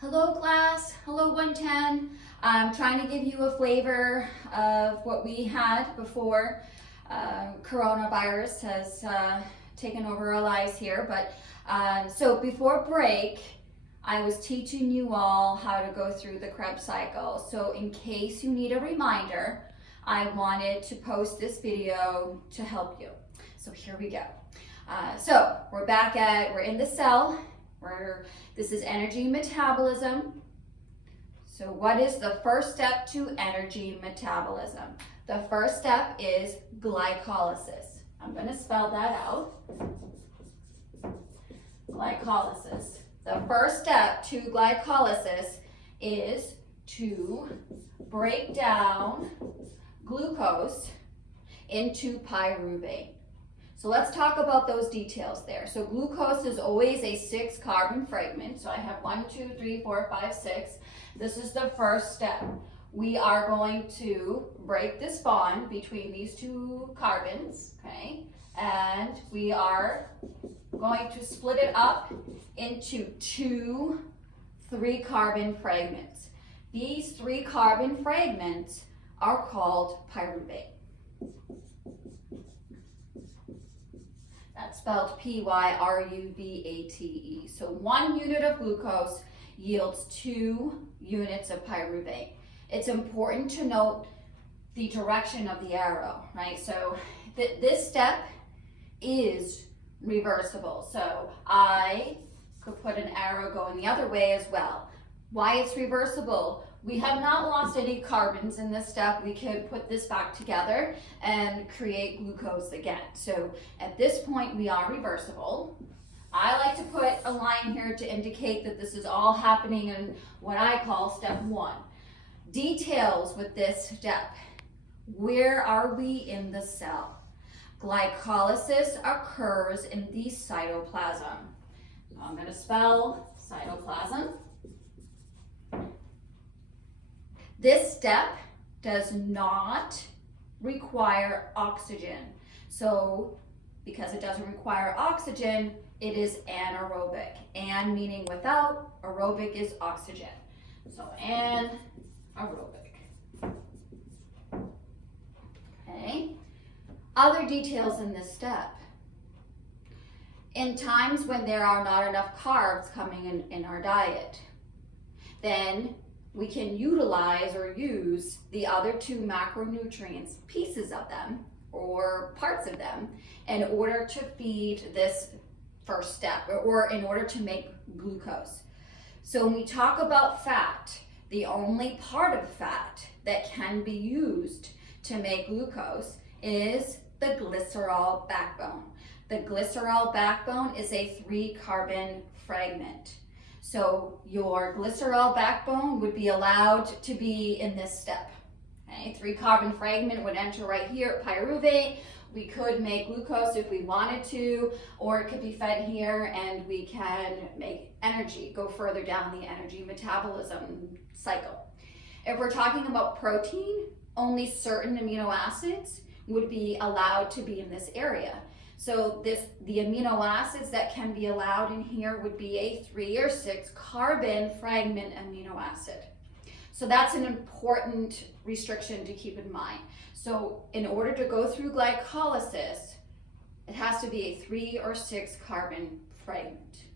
Hello class, hello 110. I'm trying to give you a flavor of what we had before coronavirus has taken over our lives here. But so before break, I was teaching you all how to go through the Krebs cycle. So in case you need a reminder, I wanted to post this video to help you. So here we go. So we're in the cell. This is energy metabolism. So what is the first step to energy metabolism? The first step is glycolysis. I'm going to spell that out. Glycolysis. The first step to glycolysis is to break down glucose into pyruvate. So let's talk about those details there. So glucose is always a 6-carbon fragment. So I have 1, 2, 3, 4, 5, 6. This is the first step. We are going to break this bond between these 2 carbons, okay? And we are going to split it up into 2 3-carbon fragments. These 3-carbon fragments are called pyruvate. That's spelled P-Y-R-U-V-A-T-E. So 1 unit of glucose yields 2 units of pyruvate. It's important to note the direction of the arrow, right? So this step is reversible. So I could put an arrow going the other way as well. Why it's reversible? We have not lost any carbons in this step. We could put this back together and create glucose again. So at this point, we are reversible. I like to put a line here to indicate that this is all happening in what I call step 1. Details with this step. Where are we in the cell? Glycolysis occurs in the cytoplasm. So I'm going to spell cytoplasm. This step does not require oxygen. So because it doesn't require oxygen, it is anaerobic. An meaning without, aerobic is oxygen. So anaerobic. Okay. Other details in this step. In times when there are not enough carbs coming in our diet, then we can utilize or use the other 2 macronutrients, pieces of them or parts of them, in order to feed this first step or in order to make glucose. So when we talk about fat, the only part of fat that can be used to make glucose is the glycerol backbone. The glycerol backbone is a 3-carbon fragment. So your glycerol backbone would be allowed to be in this step. Okay, 3-carbon fragment would enter right here, pyruvate. We could make glucose if we wanted to, or it could be fed here and we can make energy, go further down the energy metabolism cycle. If we're talking about protein, only certain amino acids would be allowed to be in this area. So the amino acids that can be allowed in here would be a 3 or 6 carbon fragment amino acid. So that's an important restriction to keep in mind. So in order to go through glycolysis, it has to be a 3 or 6 carbon fragment.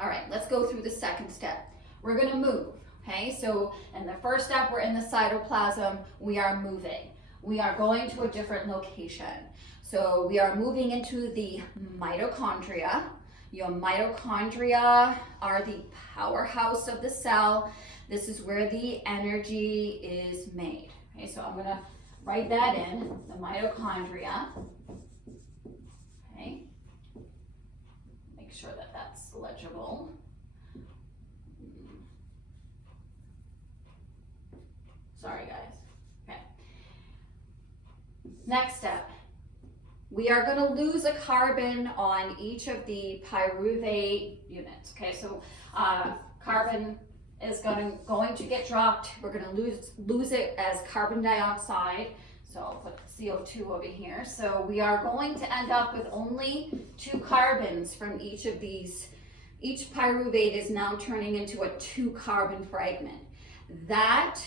All right, let's go through the second step. We're gonna move, okay? So in the first step, we're in the cytoplasm, we are moving. We are going to a different location. So we are moving into the mitochondria. Your mitochondria are the powerhouse of the cell. This is where the energy is made. Okay, so I'm gonna write that in, the mitochondria. Okay, make sure that that's legible. Sorry guys, okay. Next step. We are going to lose a carbon on each of the pyruvate units. Okay, so carbon is going to get dropped. We're going to lose it as carbon dioxide. So I'll put CO2 over here. So we are going to end up with only 2 carbons from each of these each pyruvate is now turning into a 2-carbon fragment. That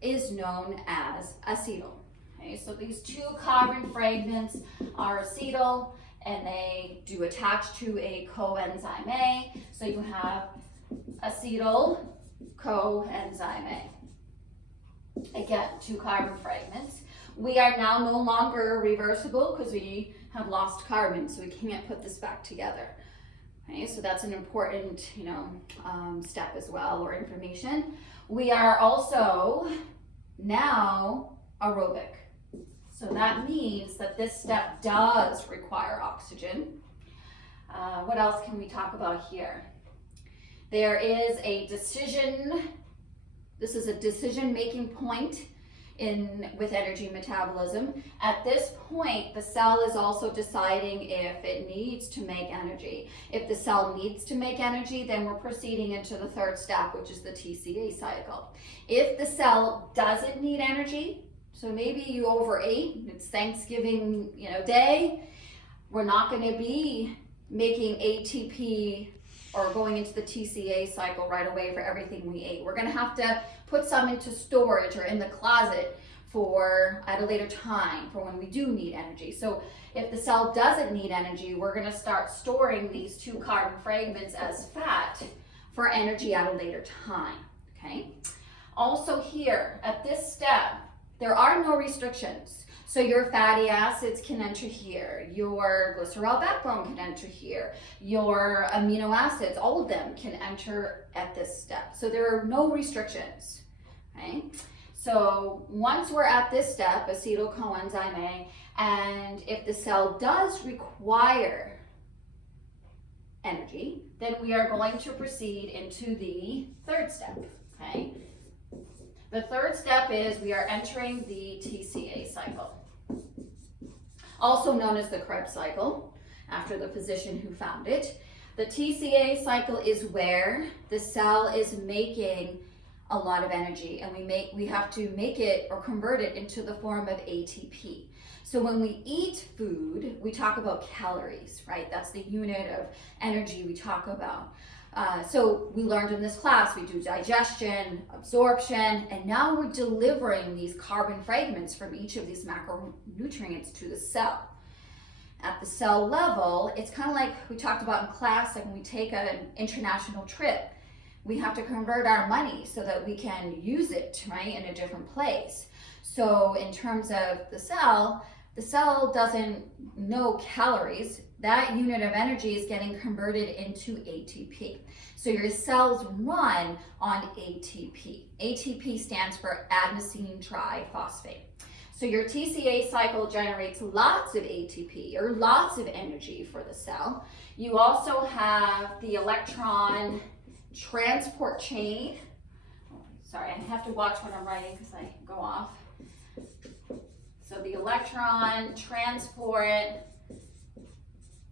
is known as acetyl. Okay, so these 2 carbon fragments are acetyl, and they do attach to a coenzyme A. So you have acetyl coenzyme A. Again, 2 carbon fragments. We are now no longer reversible because we have lost carbon, so we can't put this back together. Okay, so that's an important, step as well, or information. We are also now aerobic. So that means that this step does require oxygen. What else can we talk about here? There is a decision. This is a decision-making point with energy metabolism. At this point, the cell is also deciding if it needs to make energy. If the cell needs to make energy, then we're proceeding into the 3rd step, which is the TCA cycle. If the cell doesn't need energy, so maybe you overate, it's Thanksgiving, day, we're not going to be making ATP or going into the TCA cycle right away for everything we ate. We're going to have to put some into storage or in the closet at a later time for when we do need energy. So if the cell doesn't need energy, we're going to start storing these 2 carbon fragments as fat for energy at a later time. Okay. Also here at this step, there are no restrictions. So your fatty acids can enter here, your glycerol backbone can enter here, your amino acids, all of them can enter at this step. So there are no restrictions, okay? So once we're at this step, acetyl coenzyme A, and if the cell does require energy, then we are going to proceed into the 3rd step, okay? The 3rd step is we are entering the TCA cycle, also known as the Krebs cycle, after the physician who found it. The TCA cycle is where the cell is making a lot of energy, and we have to make it or convert it into the form of ATP. So when we eat food, we talk about calories, right? That's the unit of energy we talk about. So we learned in this class, we do digestion, absorption, and now we're delivering these carbon fragments from each of these macronutrients to the cell. At the cell level, it's kind of like we talked about in class, like when we take an international trip, we have to convert our money so that we can use it, right, in a different place. So in terms of the cell doesn't know calories. That unit of energy is getting converted into ATP. So your cells run on ATP. ATP stands for adenosine triphosphate. So your TCA cycle generates lots of ATP, or lots of energy for the cell. You also have the electron transport chain. Sorry, I have to watch when I'm writing because I go off. So the electron transport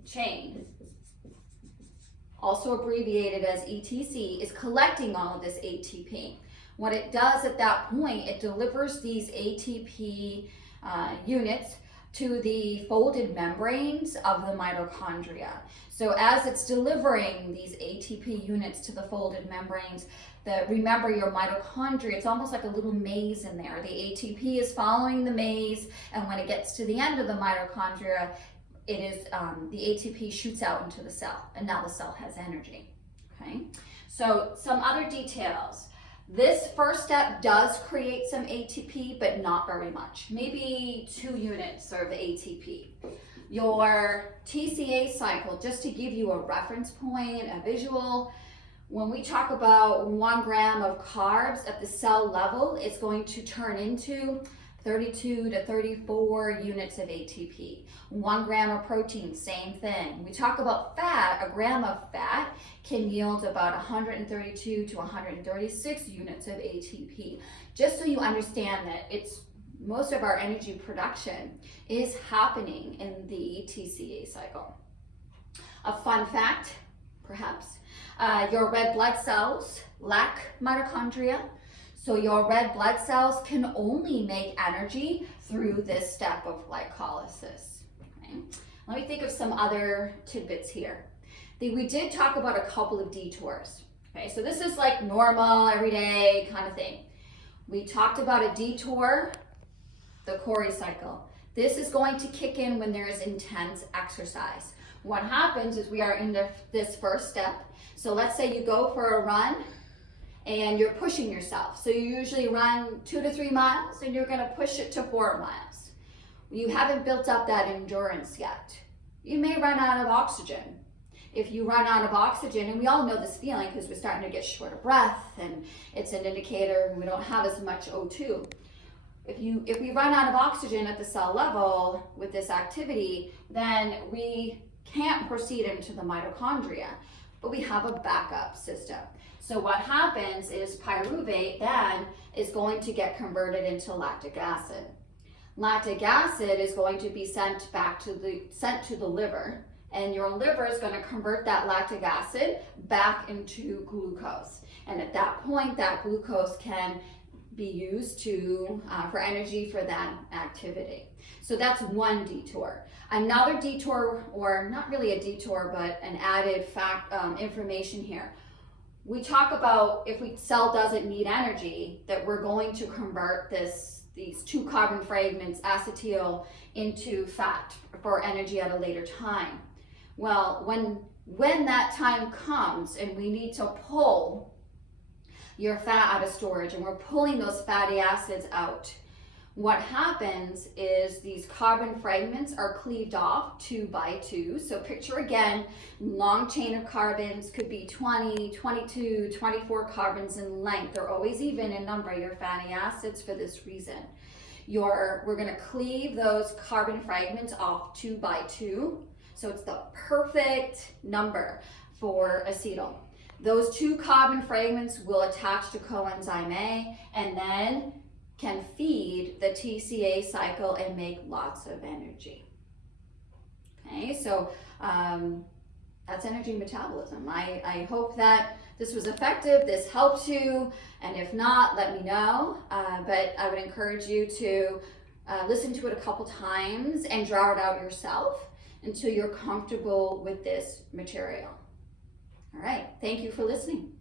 chain, also abbreviated as ETC, is collecting all of this ATP. What it does at that point, it delivers these ATP units to the folded membranes of the mitochondria. So as it's delivering these ATP units to the folded membranes, remember your mitochondria, it's almost like a little maze in there. The ATP is following the maze, and when it gets to the end of the mitochondria, the ATP shoots out into the cell, and now the cell has energy, okay? So some other details. This first step does create some ATP, but not very much. Maybe 2 units of ATP. Your TCA cycle, just to give you a reference point, a visual, when we talk about 1 gram of carbs at the cell level, it's going to turn into 32 to 34 units of ATP. 1 gram of protein, same thing. We talk about fat, a gram of fat can yield about 132 to 136 units of ATP. Just so you understand that most of our energy production is happening in the TCA cycle. A fun fact, perhaps, your red blood cells lack mitochondria. So your red blood cells can only make energy through this step of glycolysis. Okay? Let me think of some other tidbits here. We did talk about a couple of detours. Okay, so this is like normal, everyday kind of thing. We talked about a detour, the Cori cycle. This is going to kick in when there is intense exercise. What happens is we are in this first step. So let's say you go for a run and you're pushing yourself. So you usually run 2 to 3 miles and you're gonna push it to 4 miles. You haven't built up that endurance yet. You may run out of oxygen. If you run out of oxygen, and we all know this feeling because we're starting to get short of breath and it's an indicator we don't have as much O2. If we run out of oxygen at the cell level with this activity, then we can't proceed into the mitochondria, but we have a backup system. So what happens is pyruvate then is going to get converted into lactic acid. Lactic acid is going to be sent to the liver, and your liver is going to convert that lactic acid back into glucose. And at that point, that glucose can be used for energy for that activity. So that's one detour. Another detour, or not really a detour, but an added information here. We talk about if cell doesn't need energy, that we're going to convert these 2 carbon fragments, acetyl, into fat for energy at a later time. Well, when that time comes and we need to pull your fat out of storage and we're pulling those fatty acids out, what happens is these carbon fragments are cleaved off 2 by 2. So picture again, long chain of carbons, could be 20, 22, 24 carbons in length. They're always even in number, your fatty acids, for this reason. We're gonna cleave those carbon fragments off 2 by 2. So it's the perfect number for acetyl. Those 2 carbon fragments will attach to coenzyme A and then can feed the TCA cycle and make lots of energy. Okay, so that's energy metabolism. I hope that this was effective, this helped you, and if not, let me know. But I would encourage you to listen to it a couple times and draw it out yourself until you're comfortable with this material. All right, thank you for listening.